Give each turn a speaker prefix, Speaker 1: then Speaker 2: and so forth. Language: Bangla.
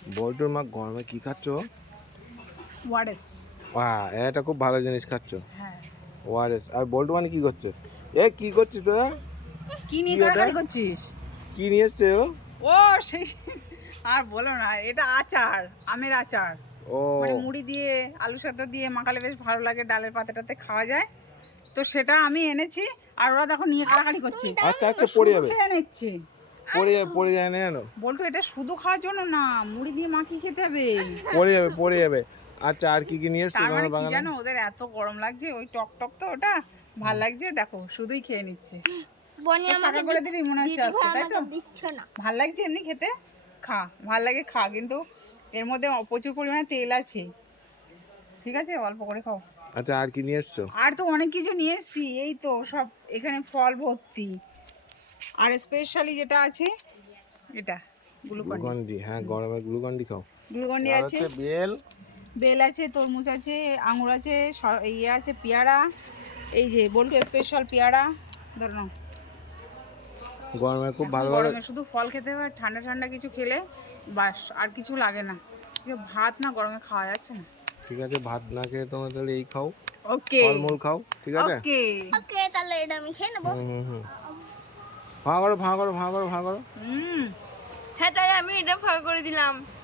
Speaker 1: বল্টুর মা গরমে কি খাচ্ছ?
Speaker 2: ওয়ারেস।
Speaker 1: বাহ, এটা খুব ভালো জিনিস খাচ্ছ।
Speaker 2: হ্যাঁ।
Speaker 1: ওআরএস। আর বল্টু মানে কি করছে? কি করছিস তোরা?
Speaker 2: কি নিয়ে
Speaker 1: কি ওটা?
Speaker 2: কাড়াকাড়ি করছিস?
Speaker 1: কি নিয়ে এসছে ও?
Speaker 2: ও সেই আর বলো না, এটা আচার, আমের আচার।
Speaker 1: ও
Speaker 2: মানে মুড়ি দিয়ে আলু সেদ্ধ দিয়ে মাখালে বেশ ভালো লাগে, ডালের পাতাটাতে খাওয়া যায়। তো সেটা আমি এনেছি, আর ওরা দেখো নিয়ে কাড়াকাড়ি করছে।
Speaker 1: আস্তে আস্তে
Speaker 2: ওরা
Speaker 1: পড়ে
Speaker 2: শুধু
Speaker 1: যাবে,
Speaker 2: খেয়ে নিচ্ছে।
Speaker 1: পড়ে যায় না জানো?
Speaker 2: বল্টু এটা শুধু খাওয়ার জন্য না, মুড়ি দিয়ে মাখিয়ে খেতে হবে।
Speaker 1: পড়ে যাবে। আচ্ছা, আর কি কি নিয়ে এসছে
Speaker 2: তার
Speaker 1: তোমার
Speaker 2: মানে কি
Speaker 1: বাগানে?
Speaker 2: জানো, ওদের এত গরম লাগছে, ওই টক টক তো ওটা ভাল লাগছে, দেখো শুধুই খেয়ে নিচ্ছে।
Speaker 3: বনি
Speaker 2: তো
Speaker 3: আমাকে
Speaker 2: ফাঁকা করে দিবি মনে হচ্ছে আজকে, তাই তো?
Speaker 3: দিচ্ছ না।
Speaker 2: ভাল লাগছে এমনি খেতে, খা, ভাল লাগে খা, কিন্তু এর মধ্যে প্রচুর পরিমাণে তেল আছে। ঠিক আছে, অল্প করে খাও।
Speaker 1: আচ্ছা, আর কি নিয়ে এসছো?
Speaker 2: আর তো অনেক কিছু নিয়ে এসছি, এই তো সব এখানে ফল ভর্তি। আর স্পেশালি যেটা আছে এটা গ্লুকন্ডি।
Speaker 1: গ্লুকন্ডি, হ্যাঁ গরমে গ্লুকন্ডি খাও।
Speaker 2: গ্লুকন্ডি
Speaker 1: আর
Speaker 2: আছে,
Speaker 1: হচ্ছে বেল।
Speaker 2: বেল আছে, তরমুজ আছে, আঙুর আছে, ইয়ে আছে পেয়ারা। এই যে বল্টু স্পেশাল পেয়ারা, ধরো নাও।
Speaker 1: গরমে খুব
Speaker 2: এখন
Speaker 1: ভালো ভালো।
Speaker 2: গরমে শুধু ফল খেতে হবে, ঠান্ডা ঠান্ডা কিছু খেলে বাস, আর কিছু লাগে না। ভাত না গরমে খাওয়া যাচ্ছে না।
Speaker 1: ঠিক আছে, ভাত না খেয়ে তোমরা তাহলে এই খাও,
Speaker 2: ওকে
Speaker 1: ফলমূল খাও, ঠিক আছে?
Speaker 2: ওকে।
Speaker 3: ওকে, তাহলে এটা আমি খেয়ে নেবো।
Speaker 1: হুম। ভাগ করো।
Speaker 2: হুম।
Speaker 3: হ্যাঁ, তাহলে আমি এটা ফাঁকা করে দিলাম।